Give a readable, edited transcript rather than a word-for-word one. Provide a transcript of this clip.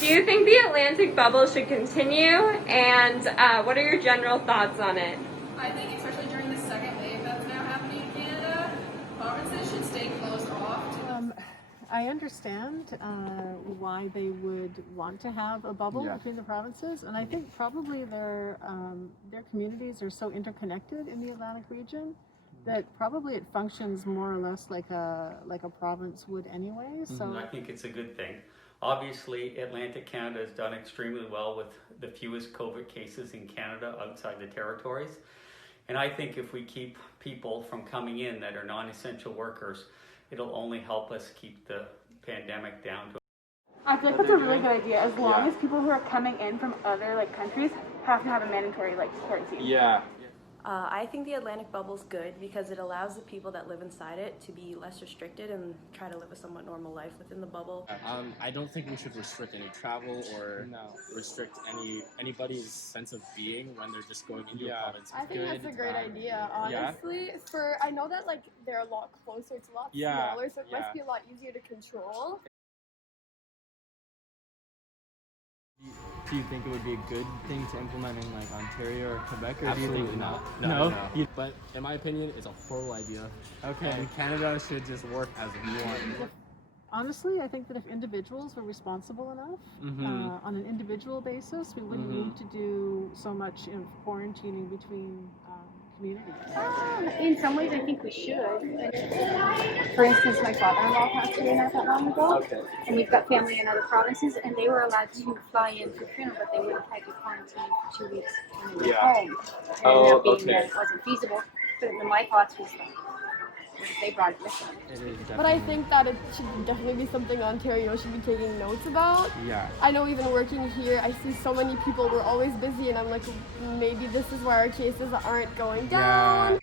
Do you think the Atlantic bubble should continue? And what are your general thoughts on it? I think especially during the second wave that's now happening in Canada, provinces should stay closed off to I understand why they would want to have a bubble between the provinces, and I think probably their communities are so interconnected in the Atlantic region that probably it functions more or less like a province would anyway. So I think it's a good thing. Obviously, Atlantic Canada has done extremely well with the fewest COVID cases in Canada outside the territories. And I think if we keep people from coming in that are non-essential workers, it'll only help us keep the pandemic down to. I feel like that's a really good idea, as long as people who are coming in from other countries have to have a mandatory quarantine. Yeah. I think the Atlantic bubble's good because it allows the people that live inside it to be less restricted and try to live a somewhat normal life within the bubble. I don't think we should restrict any travel or restrict anybody's sense of being when they're just going into a province. I think that's a great idea, honestly. I know that they're a lot closer, it's a lot smaller, so it must be a lot easier to control. Do you think it would be a good thing to implement in Ontario or Quebec, or Absolutely do you think not. No. But in my opinion, it's a horrible idea. Okay. And Canada should just work as one. honestly, I think that if individuals were responsible enough on an individual basis, we wouldn't need to do so much of quarantining between communities. In some ways, I think we should. For instance, my father-in-law passed away not that long ago, and we've got family in other provinces, and they were allowed to fly in for funeral, but they would have had to quarantine for 2 weeks when they were home. And that being that it wasn't feasible, but then my thoughts was they brought it with them. It is definitely. But I think that it should definitely be something Ontario should be taking notes about. Yeah. I know even working here, I see so many people, we're always busy, and I'm like, maybe this is why our cases aren't going down. Yeah.